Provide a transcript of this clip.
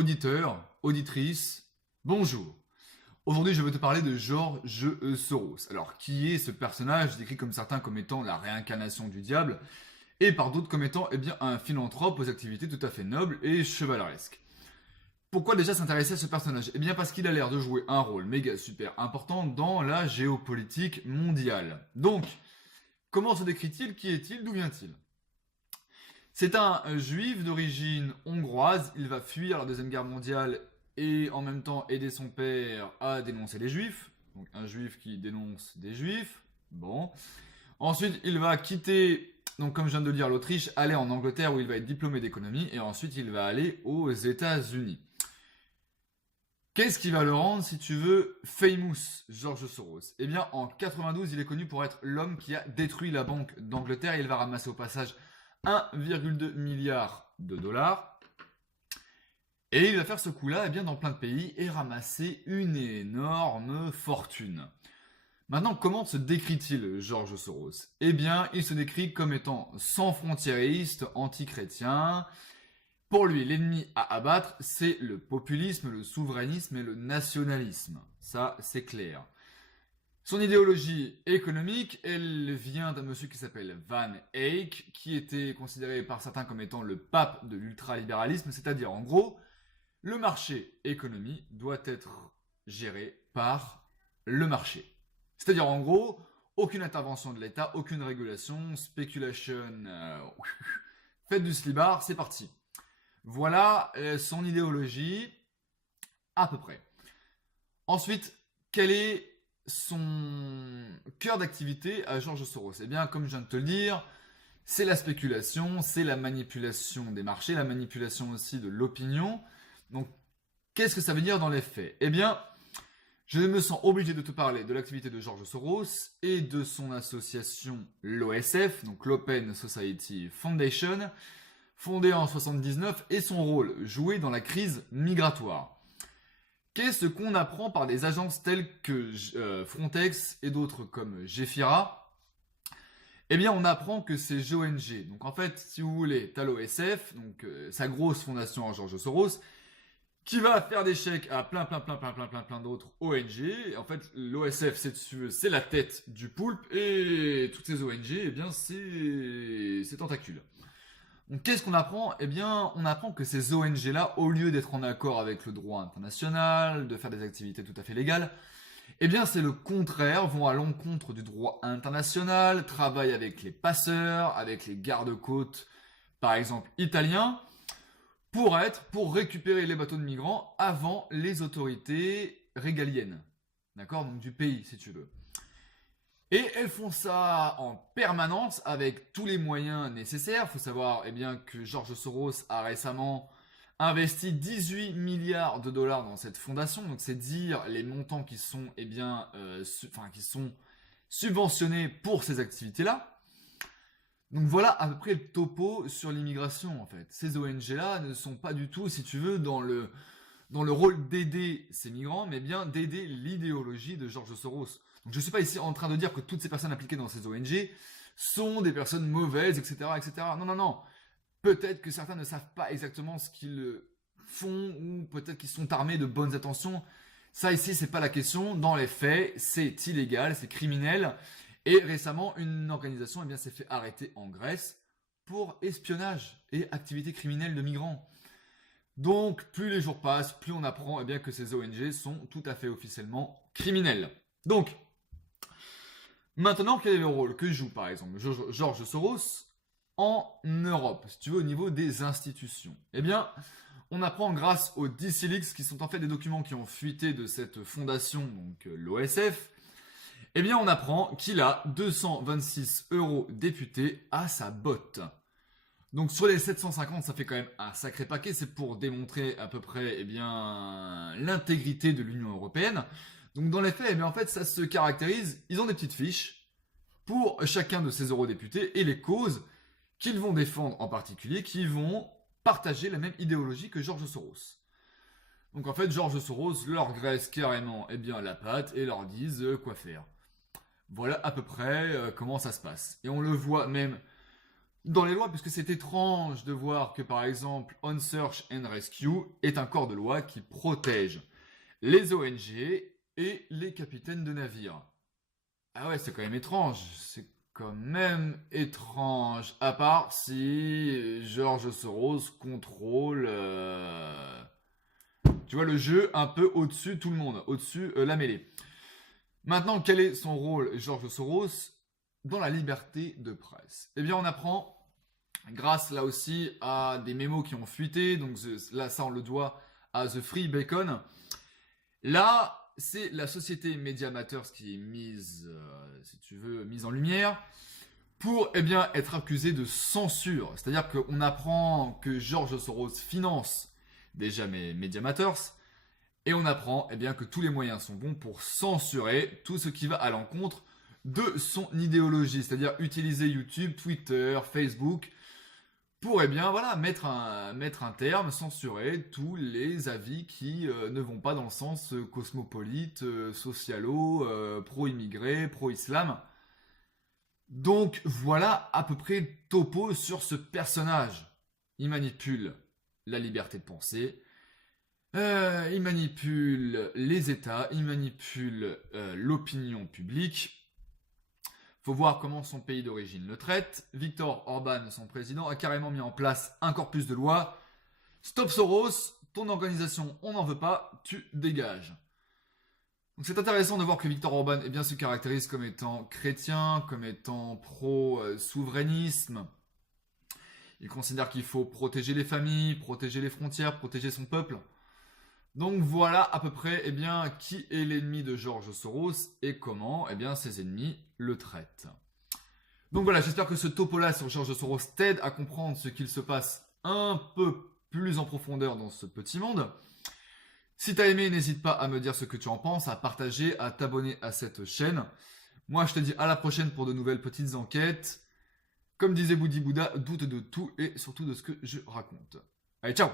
Auditeurs, auditrices, bonjour. Aujourd'hui, je veux te parler de George Soros. Alors, qui est ce personnage décrit comme certains comme étant la réincarnation du diable et par d'autres comme étant un philanthrope aux activités tout à fait nobles et chevaleresques. Pourquoi déjà s'intéresser à ce personnage? Parce qu'il a l'air de jouer un rôle méga super important dans la géopolitique mondiale. Donc, comment se décrit-il? Qui est-il? D'où vient-il? C'est un juif d'origine hongroise. Il va fuir la Deuxième Guerre mondiale et en même temps aider son père à dénoncer les juifs. Donc un juif qui dénonce des juifs. Bon. Ensuite, il va quitter, donc comme je viens de le dire, l'Autriche, aller en Angleterre où il va être diplômé d'économie et ensuite il va aller aux États-Unis. Qu'est-ce qui va le rendre, si tu veux, famous, George Soros? En 92, il est connu pour être l'homme qui a détruit la Banque d'Angleterre et il va ramasser au passage 1,2 milliard de dollars. Et il va faire ce coup-là dans plein de pays et ramasser une énorme fortune. Maintenant, comment se décrit-il, George Soros? Il se décrit comme étant sans frontiériste, anti-chrétien. Pour lui, l'ennemi à abattre, c'est le populisme, le souverainisme et le nationalisme. Ça, c'est clair. Son idéologie économique, elle vient d'un monsieur qui s'appelle Van Eyck, qui était considéré par certains comme étant le pape de l'ultralibéralisme, c'est-à-dire en gros, le marché économie doit être géré par le marché. C'est-à-dire en gros, aucune intervention de l'État, aucune régulation, speculation, faites du slibard, c'est parti. Voilà son idéologie, à peu près. Ensuite, quel est son cœur d'activité à George Soros? Comme je viens de te le dire, c'est la spéculation, c'est la manipulation des marchés, la manipulation aussi de l'opinion. Donc, qu'est-ce que ça veut dire dans les faits? Je me sens obligé de te parler de l'activité de George Soros et de son association l'OSF, donc l'Open Society Foundation, fondée en 79, et son rôle joué dans la crise migratoire. Qu'est-ce qu'on apprend par des agences telles que Frontex et d'autres comme Gefira? On apprend que ces ONG, donc en fait, si vous voulez, t'as l'OSF, donc sa grosse fondation à George Soros, qui va faire des chèques à plein d'autres ONG. En fait, l'OSF, c'est la tête du poulpe, et toutes ces ONG, c'est tentacules. Donc qu'est-ce qu'on apprend? On apprend que ces ONG-là, au lieu d'être en accord avec le droit international, de faire des activités tout à fait légales, c'est le contraire, vont à l'encontre du droit international, travaillent avec les passeurs, avec les gardes-côtes, par exemple italiens, pour récupérer les bateaux de migrants avant les autorités régaliennes. D'accord? Donc du pays, si tu veux. Et elles font ça en permanence avec tous les moyens nécessaires. Il faut savoir que George Soros a récemment investi 18 milliards de dollars dans cette fondation. Donc c'est dire les montants qui sont qui sont subventionnés pour ces activités-là. Donc voilà à peu près le topo sur l'immigration en fait. Ces ONG-là ne sont pas du tout, si tu veux, dans le rôle d'aider ces migrants, mais bien d'aider l'idéologie de George Soros. Donc je ne suis pas ici en train de dire que toutes ces personnes impliquées dans ces ONG sont des personnes mauvaises, etc., etc. Non. Peut-être que certains ne savent pas exactement ce qu'ils font, ou peut-être qu'ils sont armés de bonnes intentions. Ça ici, c'est pas la question. Dans les faits, c'est illégal, c'est criminel. Et récemment, une organisation s'est fait arrêter en Grèce pour espionnage et activité criminelle de migrants. Donc, plus les jours passent, plus on apprend que ces ONG sont tout à fait officiellement criminelles. Donc, maintenant, quel est le rôle que joue, par exemple, George Soros en Europe, si tu veux, au niveau des institutions? On apprend grâce aux DCLeaks, qui sont en fait des documents qui ont fuité de cette fondation, donc l'OSF, on apprend qu'il a 226 eurodéputés à sa botte. Donc sur les 750, ça fait quand même un sacré paquet. C'est pour démontrer à peu près l'intégrité de l'Union européenne. Donc dans les faits, en fait, ça se caractérise. Ils ont des petites fiches pour chacun de ces eurodéputés et les causes qu'ils vont défendre en particulier, qui vont partager la même idéologie que George Soros. Donc en fait, George Soros leur graisse carrément la patte et leur disent quoi faire. Voilà à peu près comment ça se passe. Et on le voit même dans les lois, puisque c'est étrange de voir que par exemple On Search and Rescue est un corps de loi qui protège les ONG et les capitaines de navires. Ah ouais, c'est quand même étrange. C'est quand même étrange. À part si George Soros contrôle, tu vois, le jeu un peu au-dessus de tout le monde, au-dessus la mêlée. Maintenant, quel est son rôle, George Soros, dans la liberté de presse? Eh bien, on apprend, grâce là aussi à des mémos qui ont fuité, donc là, ça on le doit à The Free Bacon. Là, c'est la société Media Matters qui est mise, si tu veux, mise en lumière pour, eh bien, être accusée de censure. C'est-à-dire qu'on apprend que George Soros finance déjà Media Matters, et on apprend, eh bien, que tous les moyens sont bons pour censurer tout ce qui va à l'encontre de son idéologie. C'est-à-dire utiliser YouTube, Twitter, Facebook, pour, eh bien, voilà, mettre un terme, censurer tous les avis qui ne vont pas dans le sens cosmopolite, socialo, pro-immigré, pro-islam. Donc voilà à peu près le topo sur ce personnage. Il manipule la liberté de penser, il manipule les États, il manipule l'opinion publique. Faut voir comment son pays d'origine le traite. Viktor Orban, son président, a carrément mis en place un corpus de loi. Stop Soros, ton organisation, on n'en veut pas, tu dégages. Donc c'est intéressant de voir que Viktor Orban eh bien, se caractérise comme étant chrétien, comme étant pro-souverainisme. Il considère qu'il faut protéger les familles, protéger les frontières, protéger son peuple. Donc voilà à peu près eh bien, qui est l'ennemi de George Soros et comment eh bien, ses ennemis le traitent. Donc voilà, j'espère que ce topo-là sur George Soros t'aide à comprendre ce qu'il se passe un peu plus en profondeur dans ce petit monde. Si t'as aimé, n'hésite pas à me dire ce que tu en penses, à partager, à t'abonner à cette chaîne. Moi, je te dis à la prochaine pour de nouvelles petites enquêtes. Comme disait Boudi Bouddha, doute de tout et surtout de ce que je raconte. Allez, ciao!